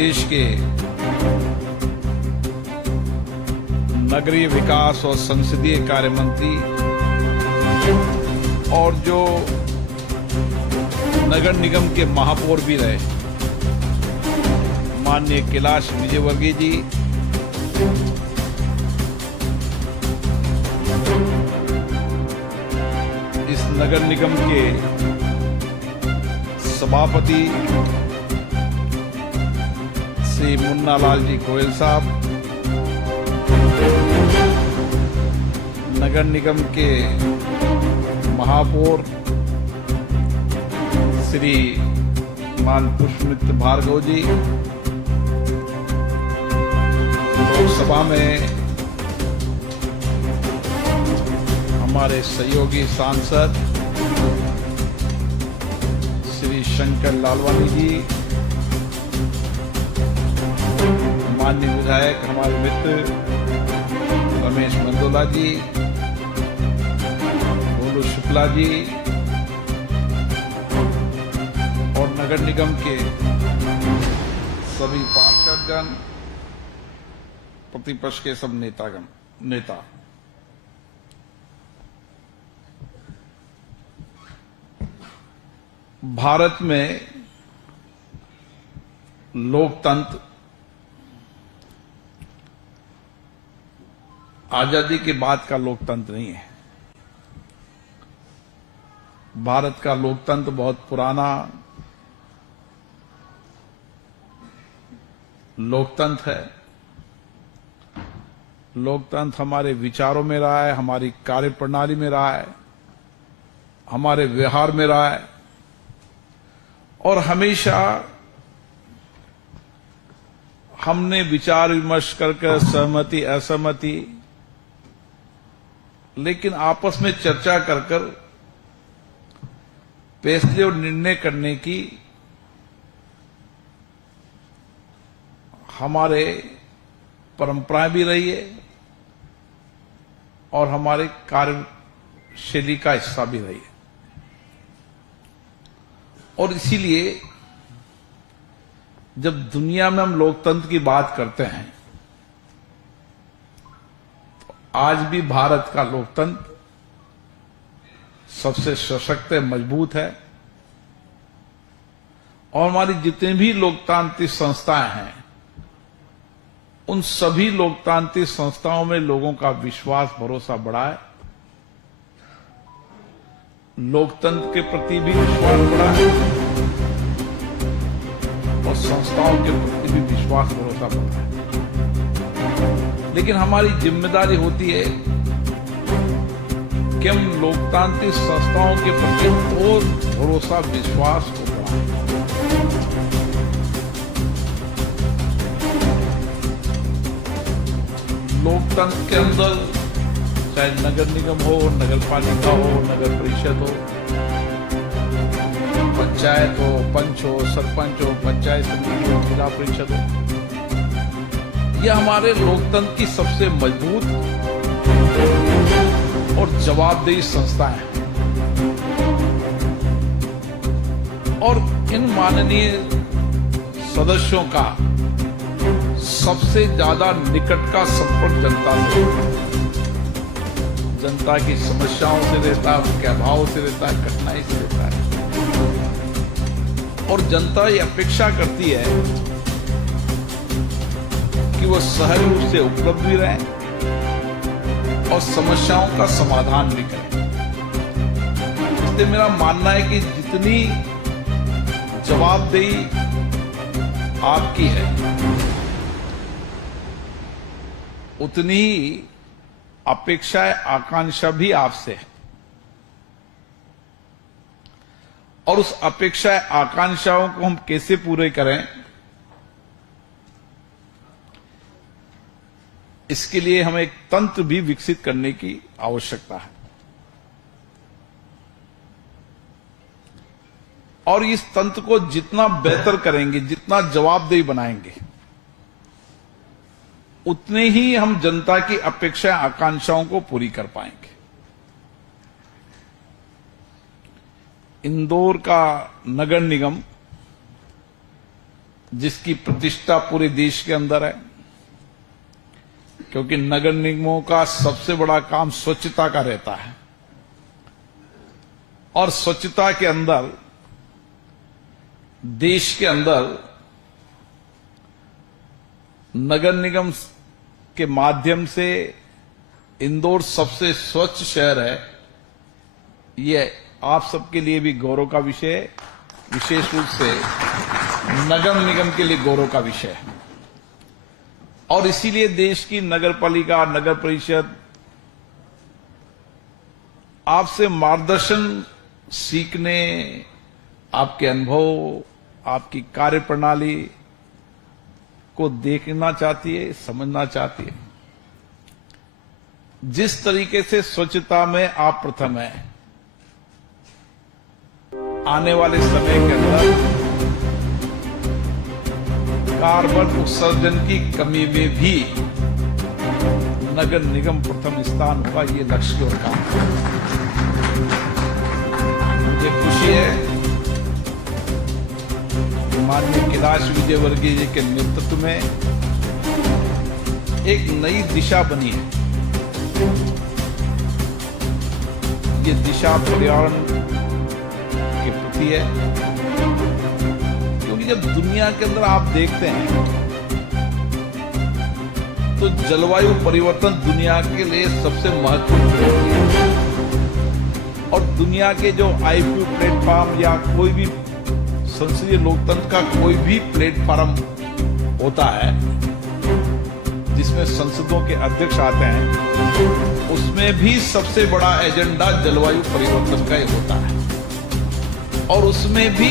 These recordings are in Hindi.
प्रदेश के नगरीय विकास और संसदीय कार्य मंत्री और जो नगर निगम के महापौर भी रहे माननीय कैलाश विजयवर्गीय जी, इस नगर निगम के सभापति श्री मुन्ना लाल जी गोयल साहब, नगर निगम के महापौर श्री मान पुष्पमित्र भार्गव जी, लोकसभा में हमारे सहयोगी सांसद श्री शंकर लालवानी जी, माननीय विधायक हमारे मित्र रमेश मंदोला जी, गोलू शुक्ला जी और नगर निगम के सभी पार्षदगण, प्रतिपक्ष के सब नेता। भारत में लोकतंत्र आजादी के बाद का लोकतंत्र नहीं है। भारत का लोकतंत्र बहुत पुराना लोकतंत्र है। लोकतंत्र हमारे विचारों में रहा है, हमारी कार्यप्रणाली में रहा है, हमारे व्यवहार में रहा है और हमेशा हमने विचार विमर्श करके सहमति असहमति लेकिन आपस में चर्चा कर फैसले और निर्णय करने की हमारे परंपराएं भी रही है और हमारे कार्यशैली का हिस्सा भी रही है। और इसीलिए जब दुनिया में हम लोकतंत्र की बात करते हैं तो आज भी भारत का लोकतंत्र सबसे सशक्त है, मजबूत है और हमारी जितनी भी लोकतांत्रिक संस्थाएं हैं उन सभी लोकतांत्रिक संस्थाओं में लोगों का विश्वास भरोसा बढ़ा है। लोकतंत्र के प्रति भी विश्वास बढ़ा है और संस्थाओं के प्रति भी विश्वास भरोसा बढ़ा है। लेकिन हमारी जिम्मेदारी होती है कि हम लोकतांत्रिक संस्थाओं के प्रति और भरोसा विश्वास को बढ़ाएं। लोकतंत्र के अंदर चाहे नगर निगम हो, नगर पालिका हो, नगर परिषद हो, पंचायत हो, पंच हो, सरपंच हो, पंचायत समिति हो, जिला परिषद हो, यह हमारे लोकतंत्र की सबसे मजबूत और जवाबदेही संस्थाएं हैं। और इन माननीय सदस्यों का सबसे ज्यादा निकट का संपर्क जनता से, जनता की समस्याओं से रहता है, उनके अभाव से रहता है, कठिनाई से रहता है और जनता ये अपेक्षा करती है कि वो सहज रूप से उपलब्ध भी रहें और समस्याओं का समाधान भी करें। इसलिए मेरा मानना है कि जितनी जवाबदेही आपकी है उतनी ही अपेक्षाएं आकांक्षा भी आपसे है और उस अपेक्षाएं आकांक्षाओं को हम कैसे पूरे करें, इसके लिए हमें एक तंत्र भी विकसित करने की आवश्यकता है। और इस तंत्र को जितना बेहतर करेंगे, जितना जवाबदेही बनाएंगे, उतने ही हम जनता की अपेक्षा आकांक्षाओं को पूरी कर पाएंगे। इंदौर का नगर निगम जिसकी प्रतिष्ठा पूरे देश के अंदर है, क्योंकि नगर निगमों का सबसे बड़ा काम स्वच्छता का रहता है। और स्वच्छता के अंदर देश के अंदर नगर निगम के माध्यम से इंदौर सबसे स्वच्छ शहर है। ये आप सबके लिए भी गौरव का विषय है, विशेष रूप से नगर निगम के लिए गौरव का विषय है। और इसीलिए देश की नगर पालिका, नगर परिषद आपसे मार्गदर्शन सीखने, आपके अनुभव, आपकी कार्यप्रणाली को देखना चाहती है, समझना चाहती है। जिस तरीके से स्वच्छता में आप प्रथम हैं, आने वाले समय के अंदर कार्बन उत्सर्जन की कमी में भी नगर निगम प्रथम स्थान होगा, ये लक्ष्य की ओर काम है। मुझे खुशी है माननीय कैलाश विजयवर्गीय जी के नेतृत्व में एक नई दिशा बनी है। ये दिशा पर्यावरण के प्रति है, क्योंकि जब दुनिया के अंदर आप देखते हैं तो जलवायु परिवर्तन दुनिया के लिए सबसे महत्वपूर्ण है। और दुनिया के जो IPU प्लेटफॉर्म या कोई भी संसदीय लोकतंत्र का कोई भी प्लेटफॉर्म होता है जिसमें संसदों के अध्यक्ष आते हैं, उसमें भी सबसे बड़ा एजेंडा जलवायु परिवर्तन का ही होता है। और उसमें भी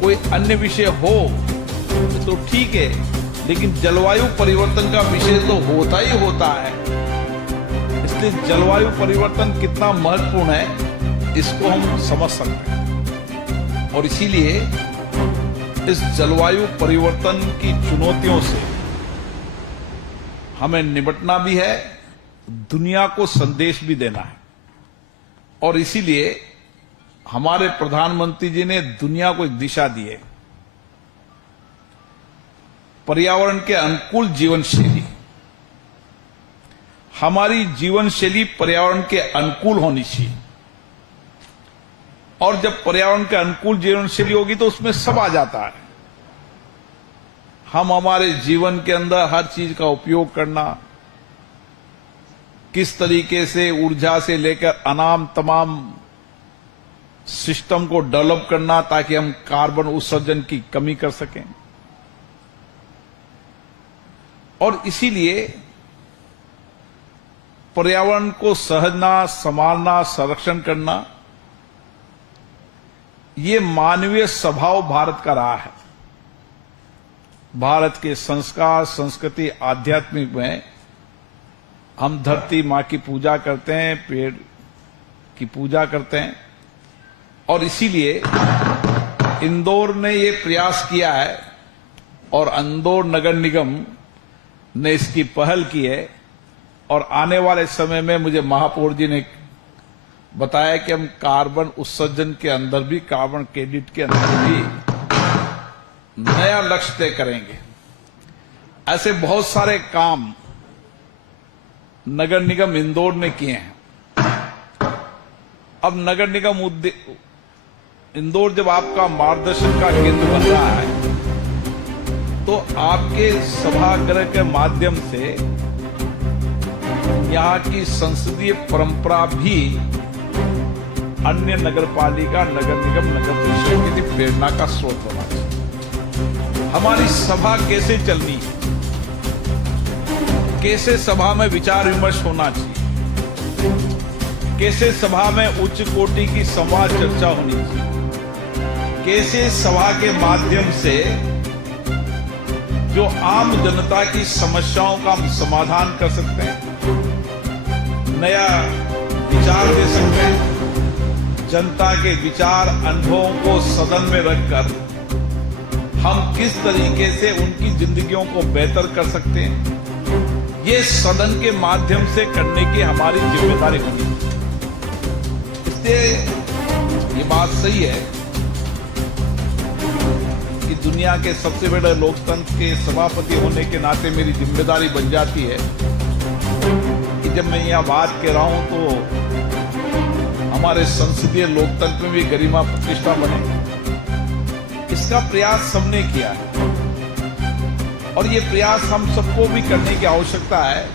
कोई अन्य विषय हो तो ठीक है, लेकिन जलवायु परिवर्तन का विषय तो होता ही होता है। इसलिए जलवायु परिवर्तन कितना महत्वपूर्ण है इसको हम समझ सकते हैं। और इसीलिए इस जलवायु परिवर्तन की चुनौतियों से हमें निपटना भी है, दुनिया को संदेश भी देना है। और इसीलिए हमारे प्रधानमंत्री जी ने दुनिया को एक दिशा दी है, पर्यावरण के अनुकूल जीवन शैली। हमारी जीवन शैली पर्यावरण के अनुकूल होनी चाहिए। और जब पर्यावरण के अनुकूल जीवन शैली होगी तो उसमें सब आ जाता है। हम हमारे जीवन के अंदर हर चीज का उपयोग करना, किस तरीके से ऊर्जा से लेकर अनाम तमाम सिस्टम को डेवलप करना ताकि हम कार्बन उत्सर्जन की कमी कर सकें। और इसीलिए पर्यावरण को सहजना, संभालना, संरक्षण करना, ये मानवीय स्वभाव भारत का रहा है। भारत के संस्कार, संस्कृति, आध्यात्मिक में हम धरती मां की पूजा करते हैं, पेड़ की पूजा करते हैं। और इसीलिए इंदौर ने ये प्रयास किया है और इंदौर नगर निगम ने इसकी पहल की है। और आने वाले समय में मुझे महापौर जी ने बताया कि हम कार्बन उत्सर्जन के अंदर भी, कार्बन क्रेडिट के अंदर भी नया लक्ष्य तय करेंगे। ऐसे बहुत सारे काम नगर निगम इंदौर ने किए हैं। अब नगर निगम इंदौर जब आपका मार्गदर्शन का केंद्र बन रहा है तो आपके सभागृह के माध्यम से यहाँ की संसदीय परंपरा भी अन्य नगर पालिका, नगर निगम, नगर परिषद के लिए प्रेरणा का स्रोत होना चाहिए। हमारी सभा कैसे चलनी है, कैसे सभा में विचार विमर्श होना चाहिए, कैसे सभा में उच्च कोटि की संवाद चर्चा होनी चाहिए, कैसे सभा के माध्यम से जो आम जनता की समस्याओं का हम समाधान कर सकते हैं, नया विचार दे सकते हैं, जनता के विचार अनुभवों को सदन में रखकर हम किस तरीके से उनकी जिंदगियों को बेहतर कर सकते हैं, ये सदन के माध्यम से करने की हमारी जिम्मेदारी होगी। इसलिए ये बात सही है कि दुनिया के सबसे बड़े लोकतंत्र के सभापति होने के नाते मेरी जिम्मेदारी बन जाती है कि जब मैं यहां बात कह रहा हूं तो हमारे संसदीय लोकतंत्र में भी गरिमा प्रतिष्ठा बने। इसका प्रयास सबने किया है और ये प्रयास हम सबको भी करने की आवश्यकता है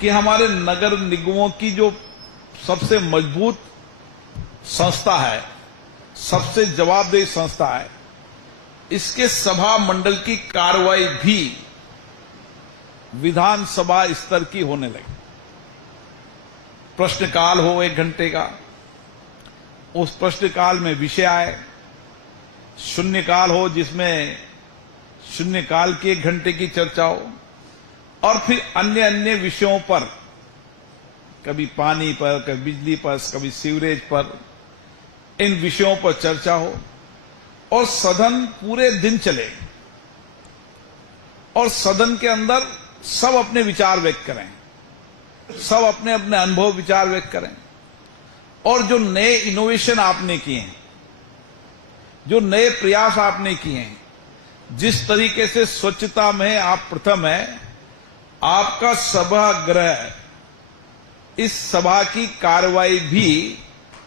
कि हमारे नगर निगमों की जो सबसे मजबूत संस्था है, सबसे जवाबदेही संस्था है, इसके सभा मंडल की कार्रवाई भी विधानसभा स्तर की होने लगी। प्रश्नकाल हो 1 घंटे का, उस प्रश्नकाल में विषय आए, शून्यकाल हो जिसमें शून्यकाल की 1 घंटे की चर्चा हो, और फिर अन्य अन्य विषयों पर, कभी पानी पर, कभी बिजली पर, कभी सीवरेज पर, इन विषयों पर चर्चा हो और सदन पूरे दिन चले और सदन के अंदर सब अपने विचार व्यक्त करें, सब अपने अपने अनुभव विचार व्यक्त करें और जो नए इनोवेशन आपने किए हैं, जो नए प्रयास आपने किए हैं, जिस तरीके से स्वच्छता में आप प्रथम है, आपका सभागृह, इस सभा की कार्रवाई भी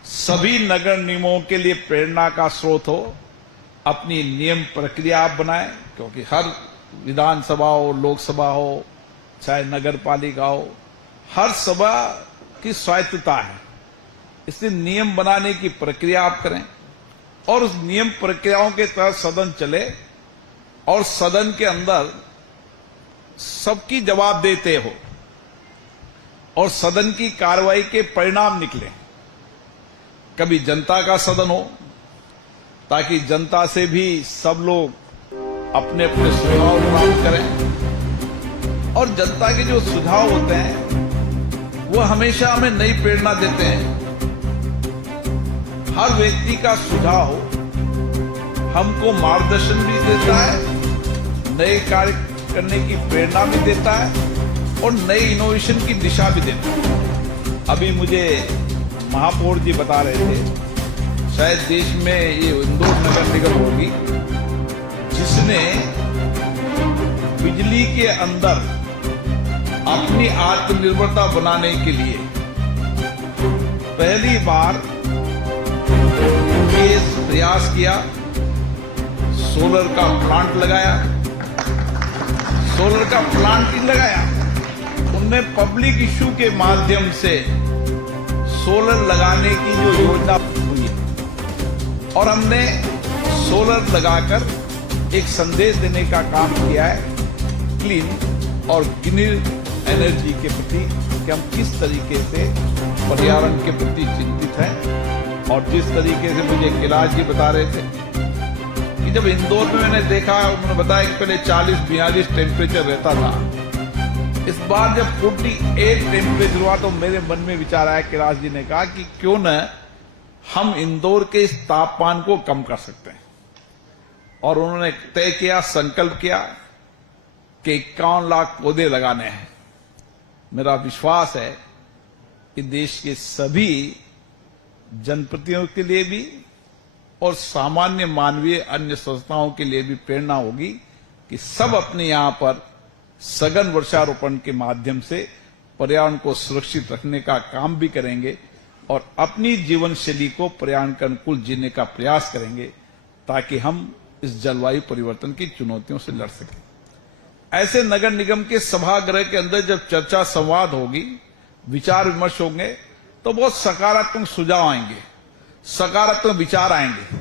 सभी नगर निगमों के लिए प्रेरणा का स्रोत हो। अपनी नियम प्रक्रिया आप बनाएं, क्योंकि हर विधानसभा हो, लोकसभा हो, चाहे नगर पालिका हो, हर सभा की स्वायत्तता है, इसलिए नियम बनाने की प्रक्रिया आप करें और उस नियम प्रक्रियाओं के तहत सदन चले और सदन के अंदर सबकी जवाब देते हो और सदन की कार्रवाई के परिणाम निकले। कभी जनता का सदन हो ताकि जनता से भी सब लोग अपने अपने सुझाव प्राप्त करें और जनता के जो सुझाव होते हैं वो हमेशा हमें नई प्रेरणा देते हैं। हर व्यक्ति का सुझाव हमको मार्गदर्शन भी देता है, नए कार्य करने की प्रेरणा भी देता है और नए इनोवेशन की दिशा भी देता है। अभी मुझे महापौर जी बता रहे थे, शायद देश में ये इंदौर नगर निगम होगी जिसने बिजली के अंदर अपनी आत्मनिर्भरता बनाने के लिए पहली बार ये प्रयास किया, सोलर का प्लांट लगाया। सोलर का प्लांट ही लगाया, उनने पब्लिक इश्यू के माध्यम से सोलर लगाने की जो योजना हुई और हमने सोलर लगाकर एक संदेश देने का काम किया है क्लीन और ग्रीन एनर्जी के प्रति कि हम किस तरीके से पर्यावरण के प्रति चिंतित हैं। और जिस तरीके से मुझे कैलाश जी बता रहे थे कि जब इंदौर में मैंने देखा, उन्होंने बताया कि पहले 40-42 टेम्परेचर रहता था, इस बार जब 48 टेम्परेचर हुआ तो मेरे मन में विचार आया, कैलाश जी ने कहा कि क्यों न हम इंदौर के इस तापमान को कम कर सकते हैं। और उन्होंने तय किया, संकल्प किया कि 51 लाख पौधे लगाने हैं। मेरा विश्वास है कि देश के सभी जनप्रतिनिधियों के लिए भी और सामान्य मानवीय अन्य संस्थाओं के लिए भी प्रेरणा होगी कि सब अपने यहां पर सघन वृक्षारोपण के माध्यम से पर्यावरण को सुरक्षित रखने का काम भी करेंगे और अपनी जीवन शैली को पर्यावरण के अनुकूल जीने का प्रयास करेंगे ताकि हम इस जलवायु परिवर्तन की चुनौतियों से लड़ सकें। ऐसे नगर निगम के सभागृह के अंदर जब चर्चा संवाद होगी, विचार विमर्श होंगे, तो बहुत सकारात्मक सुझाव आएंगे, सकारात्मक विचार आएंगे।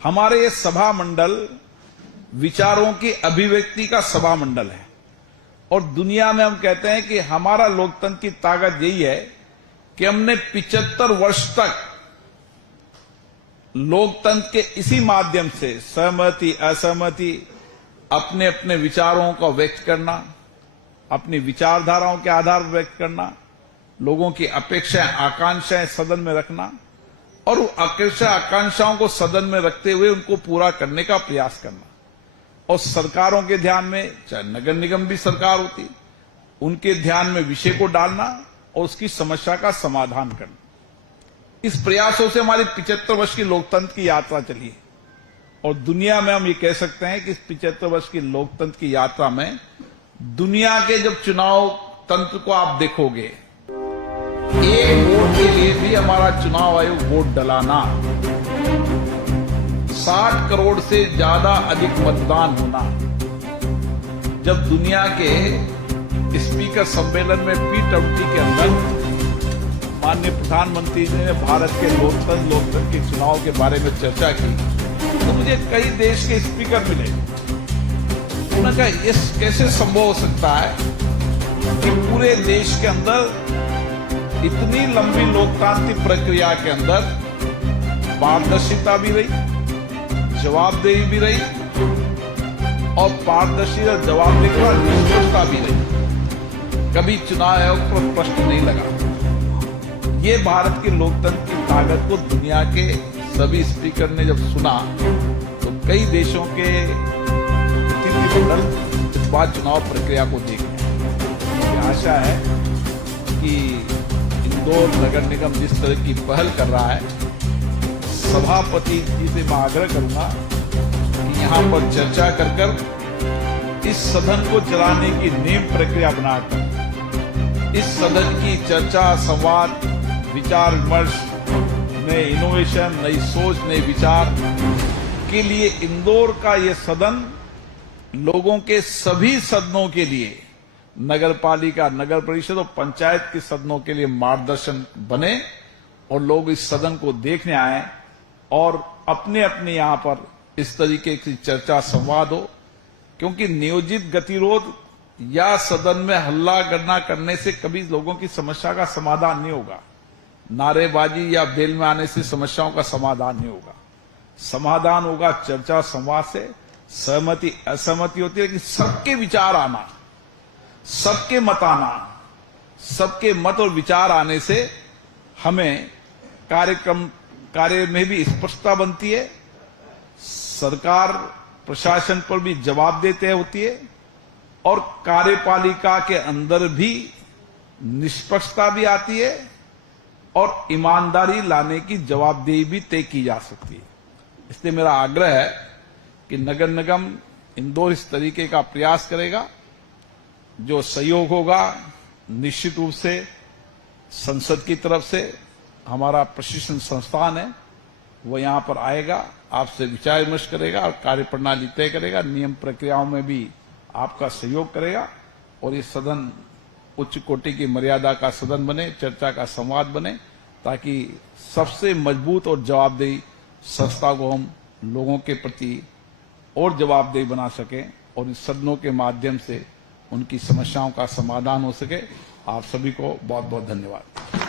हमारे ये सभा मंडल विचारों की अभिव्यक्ति का सभा मंडल है और दुनिया में हम कहते हैं कि हमारा लोकतंत्र की ताकत यही है कि हमने 75 वर्ष तक लोकतंत्र के इसी माध्यम से सहमति असहमति अपने अपने विचारों को व्यक्त करना, अपनी विचारधाराओं के आधार पर व्यक्त करना, लोगों की अपेक्षाएं आकांक्षाएं सदन में रखना और अपेक्षा आकांक्षाओं को सदन में रखते हुए उनको पूरा करने का प्रयास करना। और सरकारों के ध्यान में, चाहे नगर निगम भी सरकार होती, उनके ध्यान में विषय को डालना और उसकी समस्या का समाधान करना। इस प्रयासों से हमारी 75 वर्ष की लोकतंत्र की यात्रा चली है और दुनिया में हम ये कह सकते हैं कि इस 75 वर्ष की लोकतंत्र की यात्रा में दुनिया के जब चुनाव तंत्र को आप देखोगे, एक वोट के लिए भी हमारा चुनाव आयोग वोट डलाना, 60 करोड़ से ज्यादा अधिक मतदान होना, जब दुनिया के स्पीकर सम्मेलन में P20 के अंदर माननीय प्रधानमंत्री जी ने भारत के लोकतंत्र के चुनाव के बारे में चर्चा की, तो मुझे कई देश के स्पीकर मिले। उन्होंने कहा ये कैसे संभव हो सकता है कि पूरे देश के अंदर इतनी लंबी लोकतांत्रिक प्रक्रिया के अंदर पारदर्शिता भी रही, जवाबदेही भी रही और पारदर्शी और जवाबदेही के बाद निष्पक्षता भी रही, कभी चुनाव आयोग पर प्रश्न नहीं लगा। ये भारत के लोकतंत्र की ताकत को दुनिया के सभी स्पीकर ने जब सुना तो कई देशों के प्रतिनिधिमंडल इस बार चुनाव प्रक्रिया को देख रहे हैं। आशा है कि इंदौर नगर निगम जिस तरह की पहल कर रहा है, सभापति जी से मैं आग्रह करूंगा कि यहां पर चर्चा कर इस सदन को चलाने की नियम प्रक्रिया बनाकर इस सदन की चर्चा, संवाद, विचार विमर्श, नए इनोवेशन, नई सोच, नए विचार के लिए इंदौर का ये सदन लोगों के सभी सदनों के लिए, नगर पालिका, नगर परिषद और पंचायत के सदनों के लिए मार्गदर्शन बने और लोग इस सदन को देखने आए और अपने अपने यहां पर इस तरीके की चर्चा, संवाद हो। क्योंकि नियोजित गतिरोध या सदन में हल्ला गन्ना करने से कभी लोगों की समस्या का समाधान नहीं होगा। नारेबाजी या बेल में आने से समस्याओं का समाधान नहीं होगा। समाधान होगा चर्चा, संवाद से। सहमति असहमति होती है कि सबके विचार आना, सबके मत आना, सबके मत और विचार आने से हमें कार्य में भी स्पष्टता बनती है, सरकार प्रशासन पर भी जवाबदेही होती है और कार्यपालिका के अंदर भी निष्पक्षता भी आती है और ईमानदारी लाने की जवाबदेही भी तय की जा सकती है। इसलिए मेरा आग्रह है कि नगर निगम इंदौर इस तरीके का प्रयास करेगा। जो सहयोग होगा निश्चित रूप से संसद की तरफ से हमारा प्रशिक्षण संस्थान है वो यहां पर आएगा, आपसे विचार विमर्श करेगा और कार्यप्रणाली तय करेगा, नियम प्रक्रियाओं में भी आपका सहयोग करेगा और ये सदन उच्च कोटि की मर्यादा का सदन बने, चर्चा का संवाद बने, ताकि सबसे मजबूत और जवाबदेही संस्था को हम लोगों के प्रति और जवाबदेही बना सकें और इस सदनों के माध्यम से उनकी समस्याओं का समाधान हो सके। आप सभी को बहुत बहुत धन्यवाद।